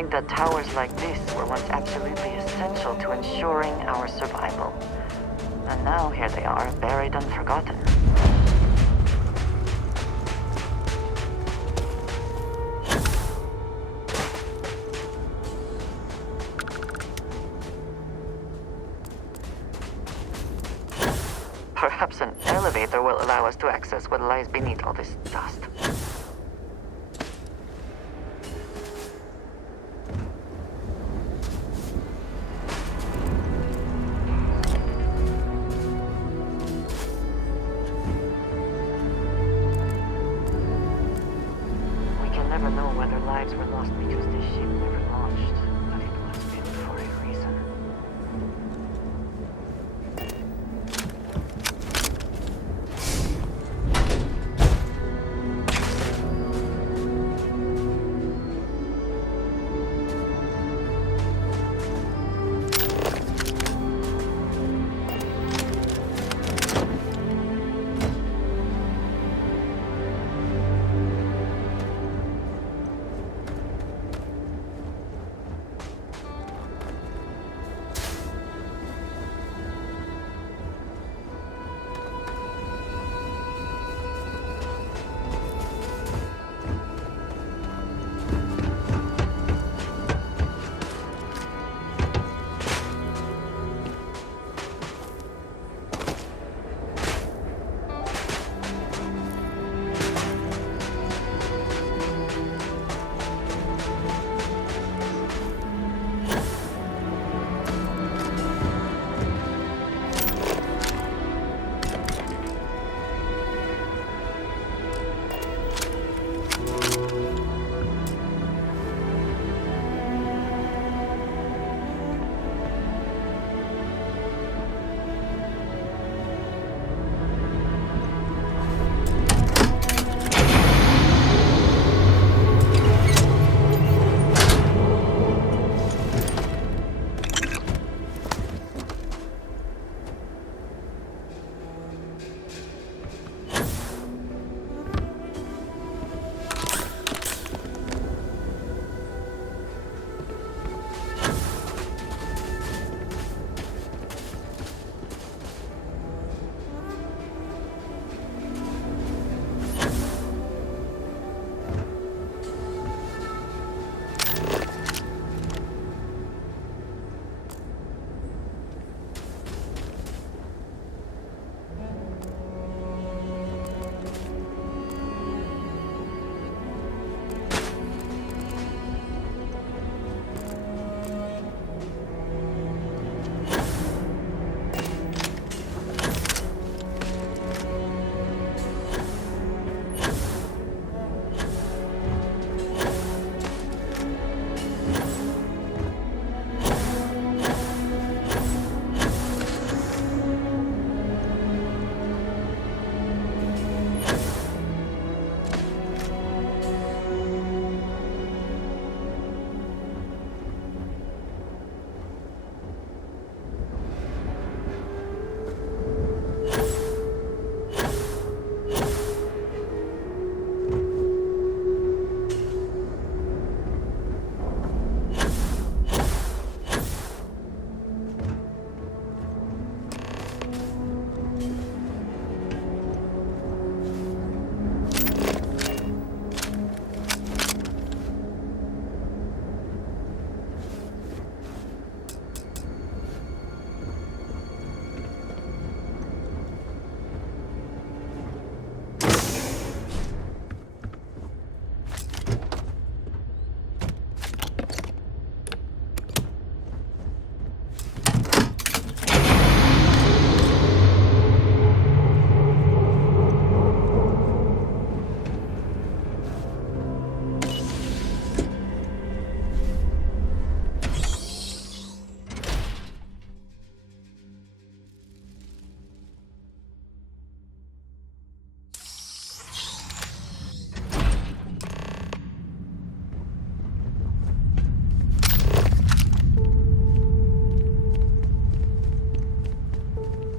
think that towers like this were once absolutely essential to ensuring our survival. And now here they are, buried and forgotten. Perhaps an elevator will allow us to access what lies beneath all this dust. We can never know whether lives were lost because this ship never launched, but it was built for a reason.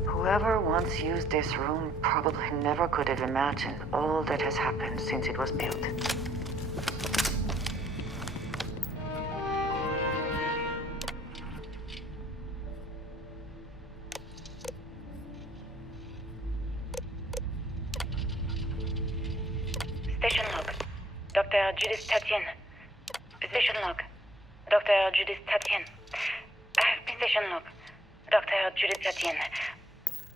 Whoever once used this room probably never could have imagined all that has happened since it was built. Dr. Judith Tatien. Position log. Dr. Judith Tatien. Position log. Dr. Judith Tatien.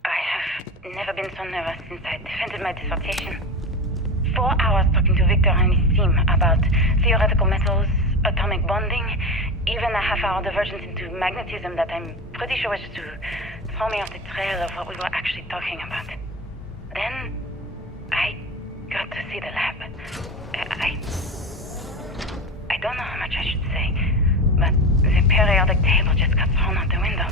I have never been so nervous since I defended my dissertation. 4 hours talking to Victor and his team about theoretical metals, atomic bonding, even a half-hour divergence into magnetism that I'm pretty sure was to throw me off the trail of what we were actually talking about. Then, I got to see the lab. I don't know how much I should say, but the periodic table just got thrown out the window.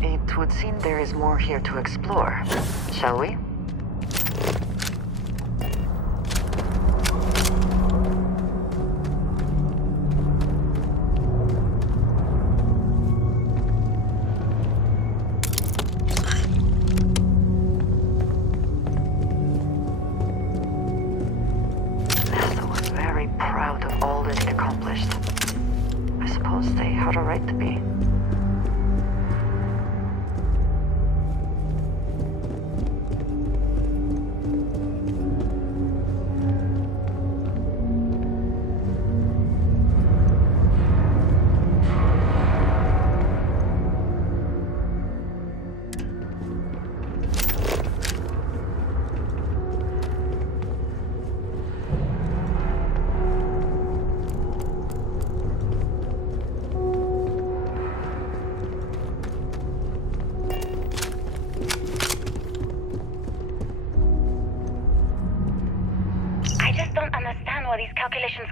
It would seem there is more here to explore. Shall we? NASA was very proud of all that it accomplished. I suppose they had a right to be.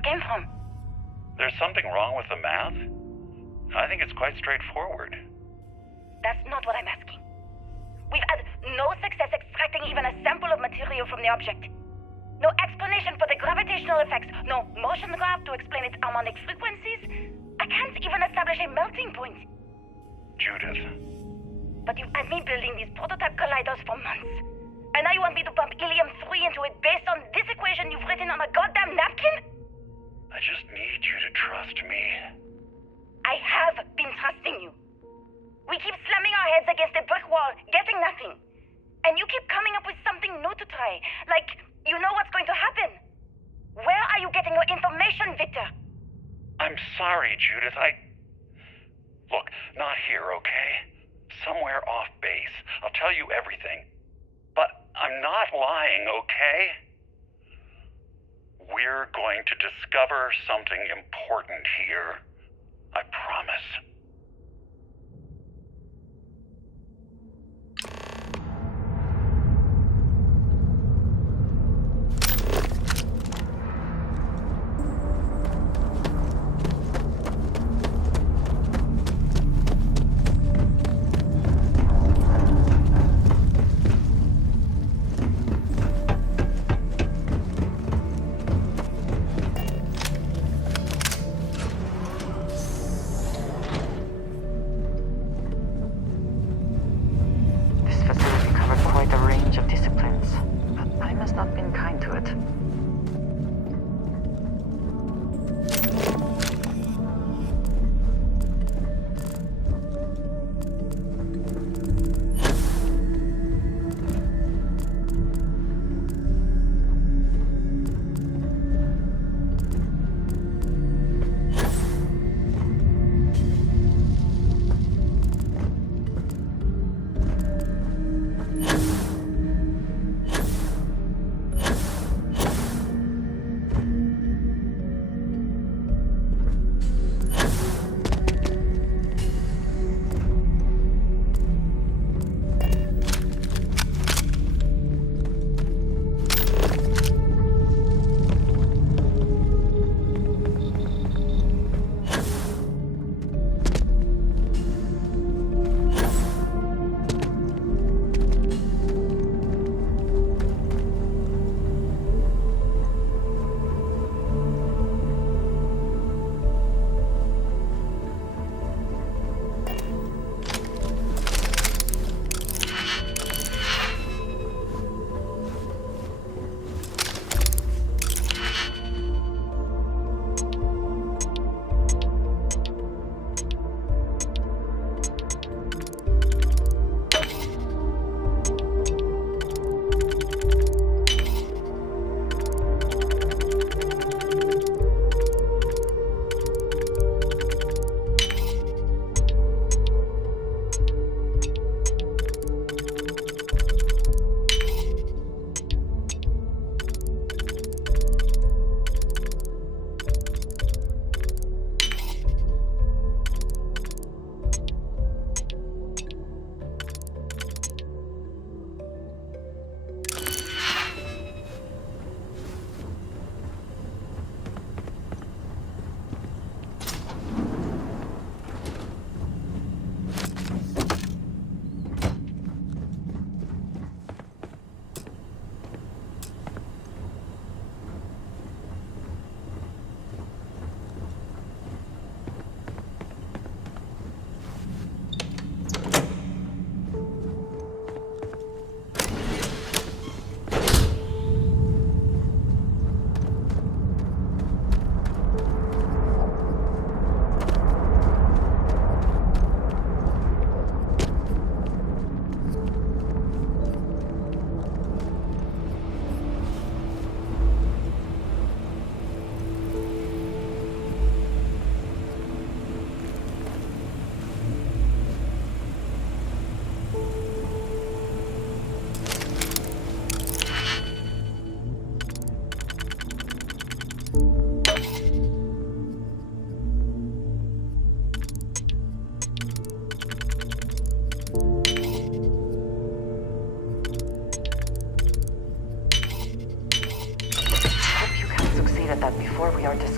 Came from. There's something wrong with the math? I think it's quite straightforward. That's not what I'm asking. We've had no success extracting even a sample of material from the object. No explanation for the gravitational effects, no motion graph to explain its harmonic frequencies. I can't even establish a melting point. Judith. But you've had me building these prototype colliders for months. And now you want me to pump helium-3 into it based on this equation you've written on a goddamn napkin? I just need you to trust me. I have been trusting you. We keep slamming our heads against a brick wall, getting nothing. And you keep coming up with something new to try. Like, you know what's going to happen. Where are you getting your information, Victor? I'm sorry, Judith. Look, not here, okay? Somewhere off base. I'll tell you everything. But I'm not lying, okay? We're going to discover something important here. I promise.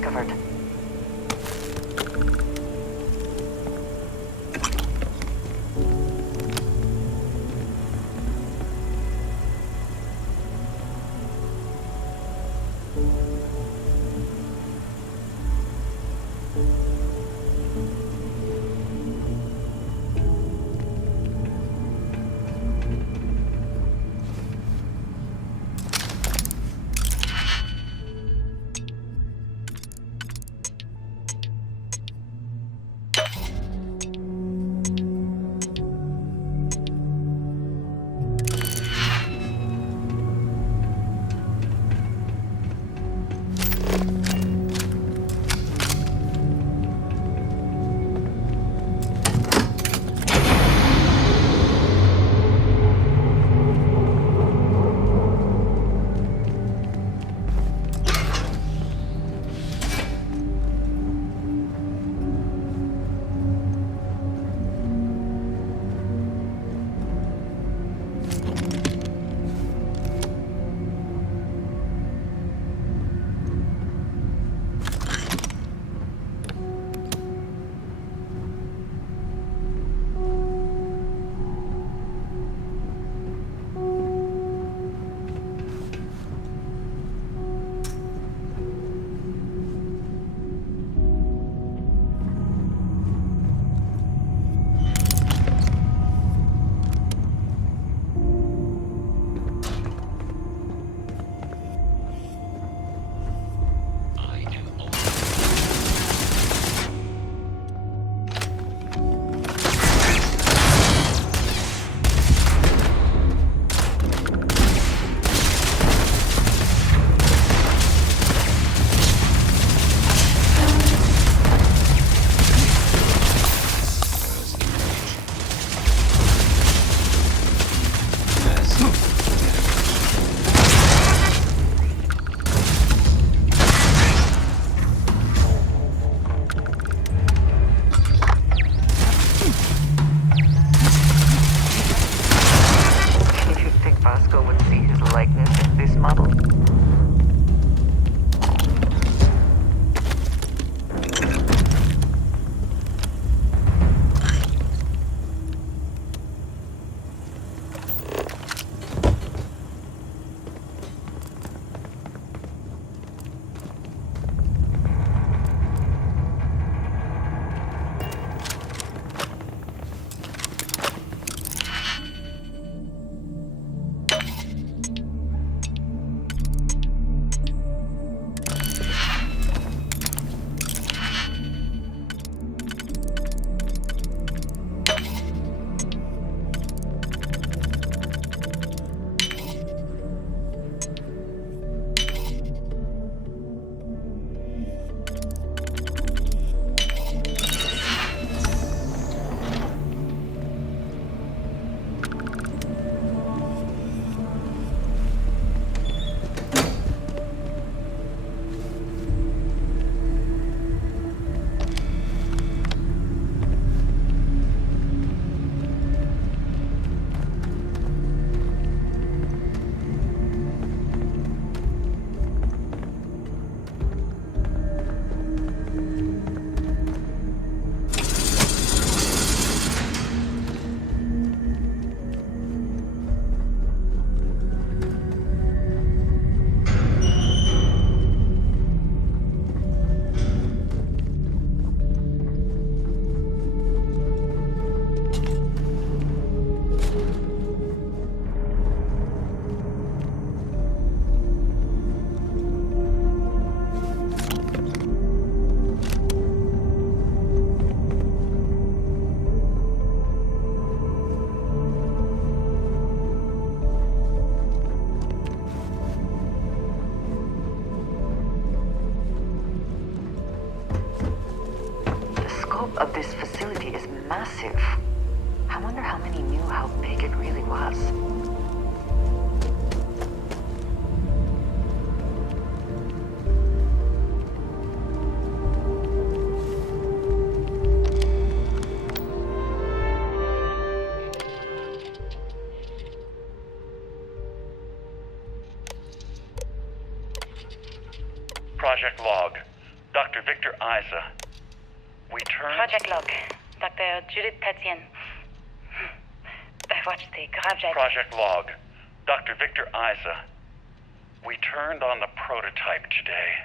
discovered. Of this facility is massive. I wonder how many knew how big it really was. Project log. Dr. Victor Isa. We turned... Project log. Dr. Judith Tatien. I watched the Gravjite. Project log. Dr. Victor Isa. We turned on the prototype today.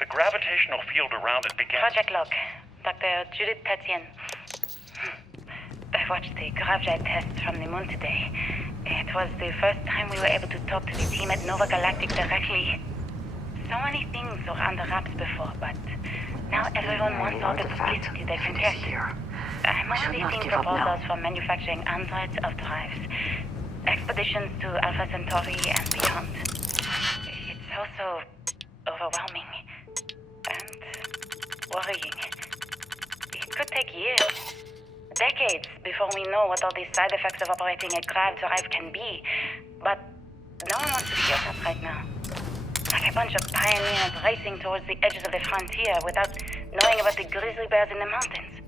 The gravitational field around it began... Project log. Dr. Judith Tatien. I watched the Gravjite tests from the moon today. It was the first time we were able to talk to the team at Nova Galactic directly. So many things were under wraps before, but now everyone wants all the publicity they can get. I'm mostly seeing proposals for manufacturing androids of drives, expeditions to Alpha Centauri and beyond. It's also overwhelming and worrying. It could take years, decades, before we know what all the side effects of operating a grav drive can be. But no one wants to hear that right now. Like a bunch of pioneers racing towards the edges of the frontier without knowing about the grizzly bears in the mountains.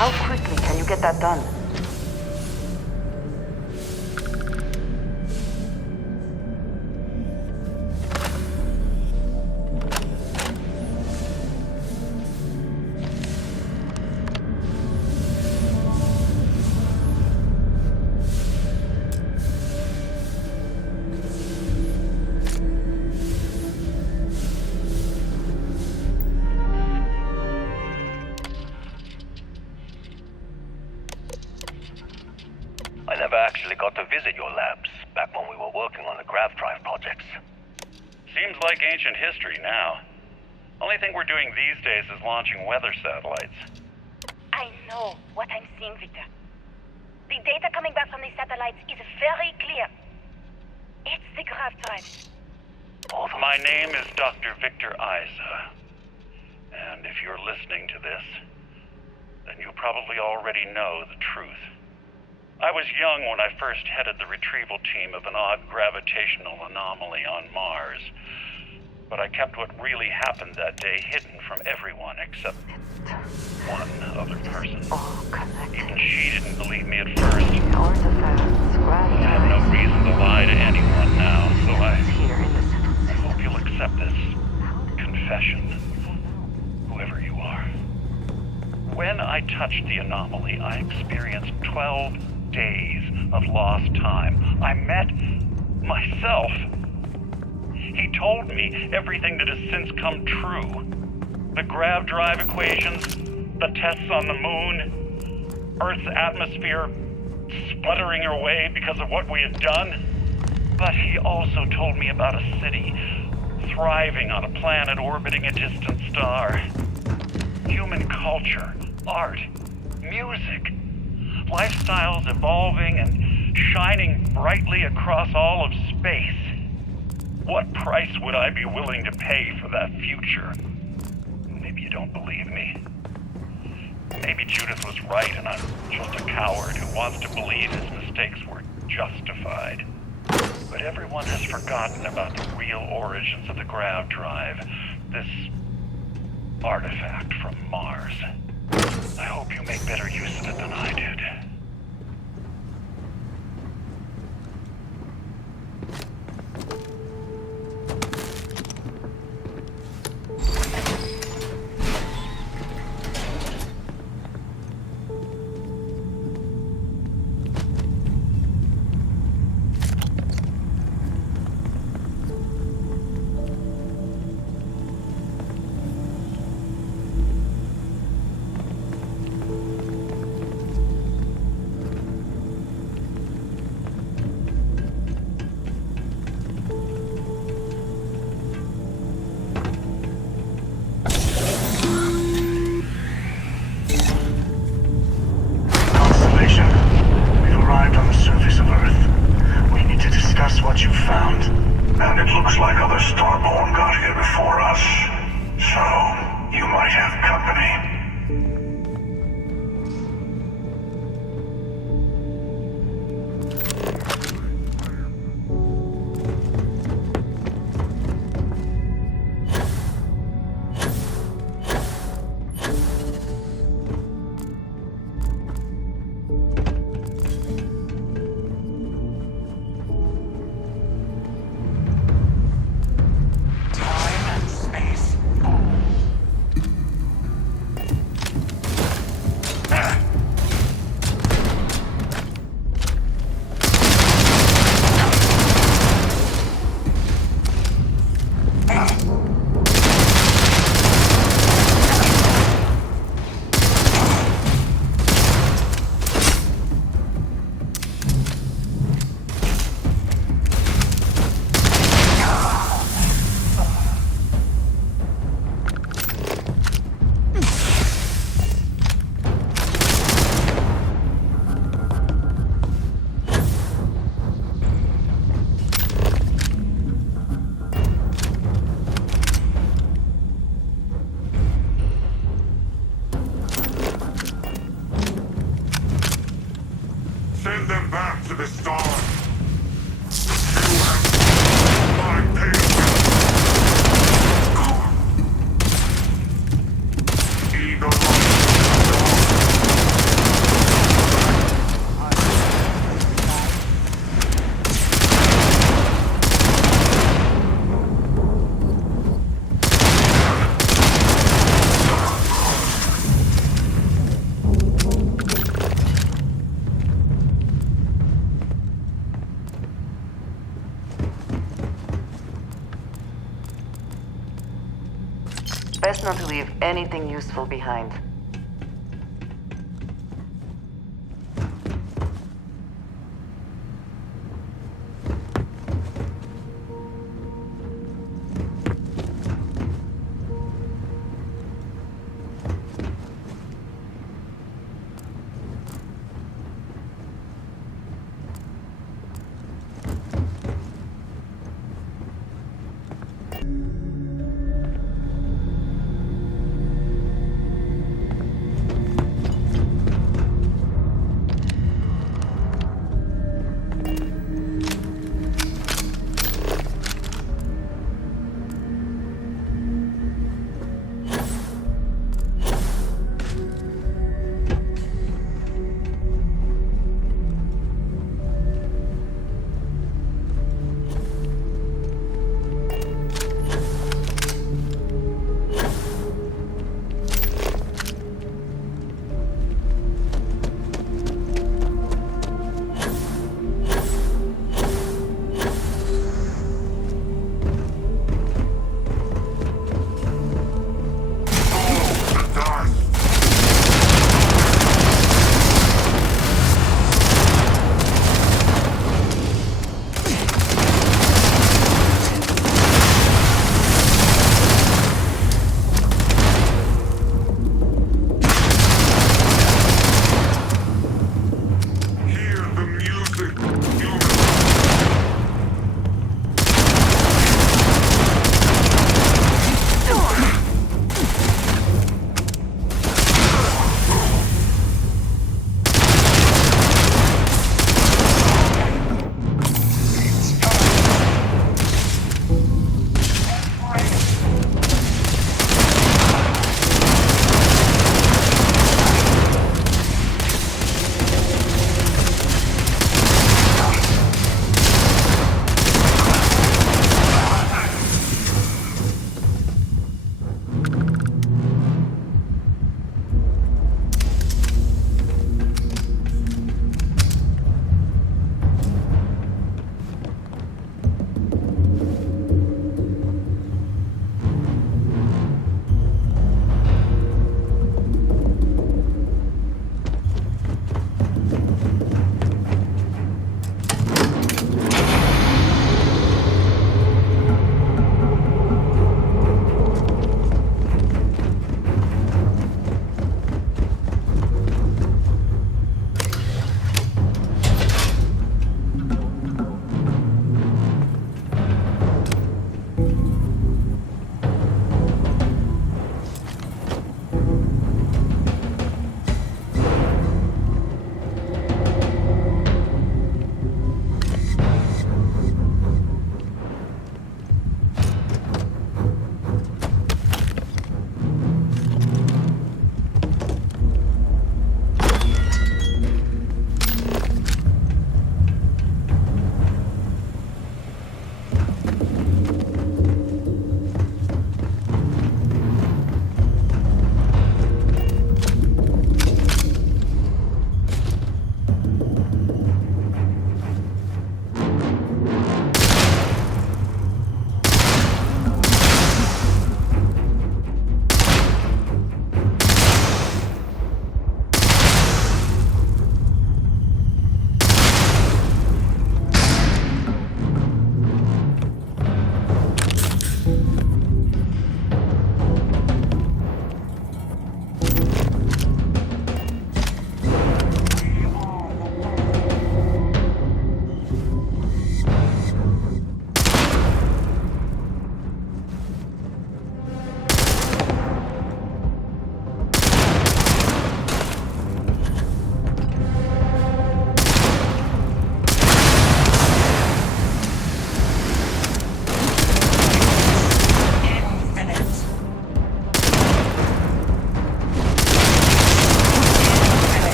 How quickly can you get that done? to visit your labs back when we were working on the grav drive projects. Seems like ancient history now. Only thing we're doing these days is launching weather satellites. I know what I'm seeing, Victor. The data coming back from these satellites is very clear. It's the grav drive. My name is Dr. Victor Isa. And if you're listening to this, then you probably already know the truth. I was young when I first headed the retrieval team of an odd gravitational anomaly on Mars. But I kept what really happened that day hidden from everyone except one other person. All connected. Even she didn't believe me at first. Artifacts, I have no reason to lie to anyone now, so I here in the civil I system. hope you'll accept this confession, whoever you are. When I touched the anomaly, I experienced 12 days of lost time. I met myself. He told me everything that has since come true. The grav drive equations, the tests on the moon, Earth's atmosphere sputtering away because of what we had done. But he also told me about a city thriving on a planet orbiting a distant star. Human culture, art, music, lifestyles evolving and shining brightly across all of space. What price would I be willing to pay for that future? Maybe you don't believe me. Maybe Judith was right and I'm just a coward who wants to believe his mistakes were justified. But everyone has forgotten about the real origins of the grav drive, this artifact from Mars. I hope you make better use of it than I did. What you found. And it looks like other Starborn got here before us. So, you might have company. Send them back to the star. You have my patience. Either Best not to leave anything useful behind.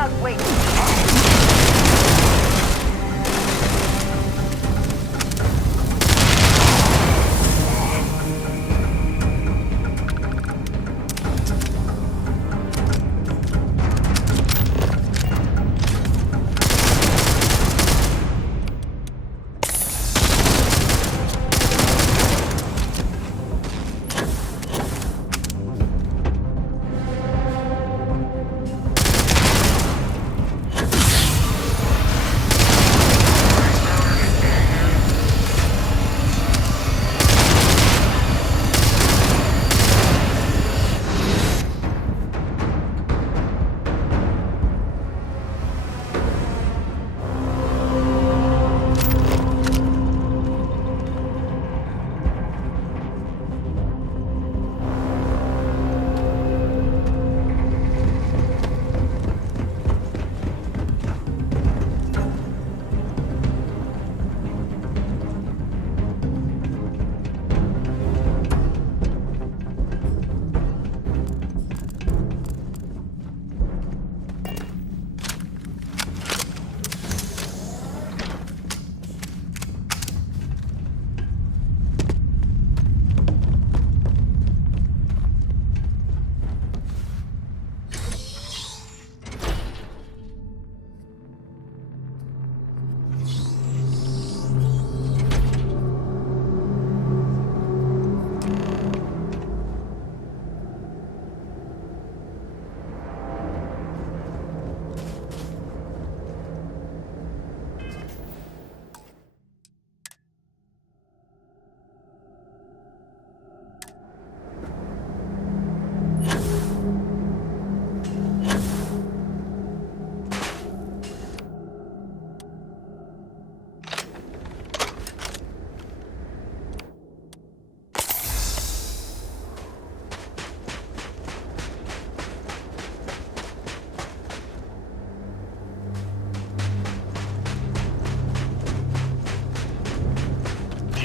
cannot wait.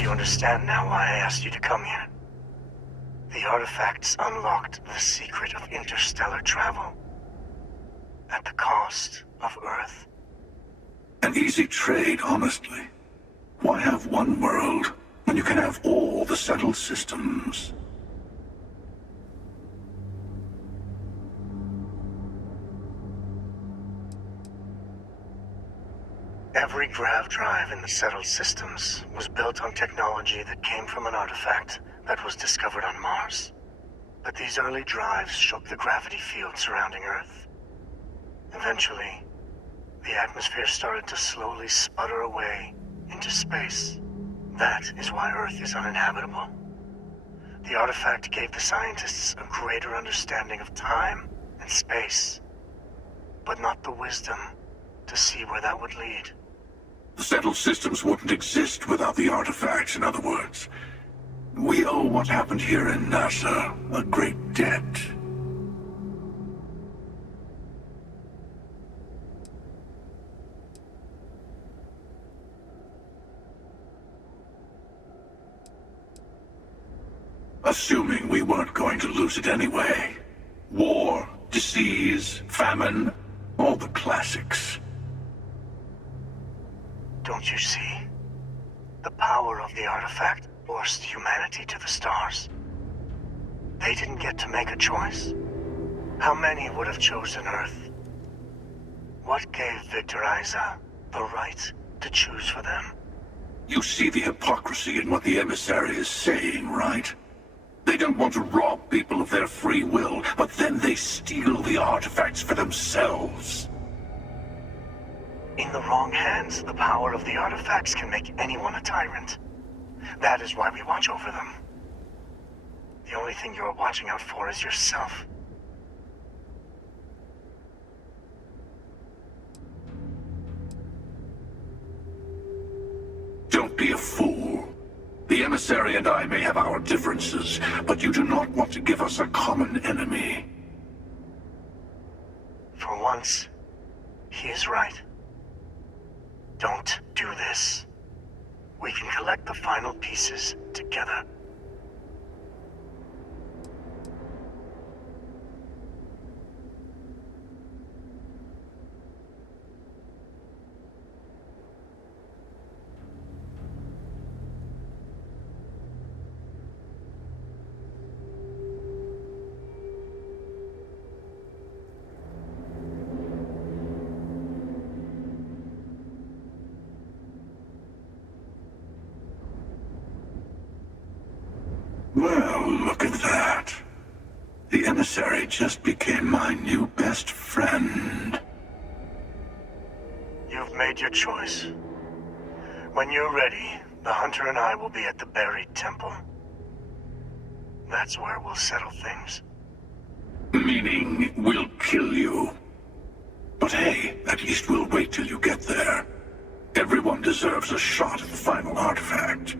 You understand now why I asked you to come here? The artifacts unlocked the secret of interstellar travel. At the cost of Earth. An easy trade, honestly. Why have one world when you can have all the settled systems? Every grav drive in the settled systems was built on technology that came from an artifact that was discovered on Mars. But these early drives shook the gravity field surrounding Earth. Eventually, the atmosphere started to slowly sputter away into space. That is why Earth is uninhabitable. The artifact gave the scientists a greater understanding of time and space, but not the wisdom to see where that would lead. The settled systems wouldn't exist without the artifacts, in other words. We owe what happened here in NASA a great debt. Assuming we weren't going to lose it anyway. War, disease, famine, all the classics. Don't you see? The power of the artifact forced humanity to the stars. They didn't get to make a choice. How many would have chosen Earth? What gave Victor Isa the right to choose for them? You see the hypocrisy in what the emissary is saying, right? They don't want to rob people of their free will, but then they steal the artifacts for themselves. In the wrong hands, the power of the artifacts can make anyone a tyrant. That is why we watch over them. The only thing you're watching out for is yourself. Don't be a fool. The emissary and I may have our differences, but you do not want to give us a common enemy. For once, he is right. Don't do this. We can collect the final pieces together. Well, look at that. The emissary just became my new best friend. You've made your choice. When you're ready, the Hunter and I will be at the buried temple. That's where we'll settle things. Meaning, we'll kill you. But hey, at least we'll wait till you get there. Everyone deserves a shot at the final artifact.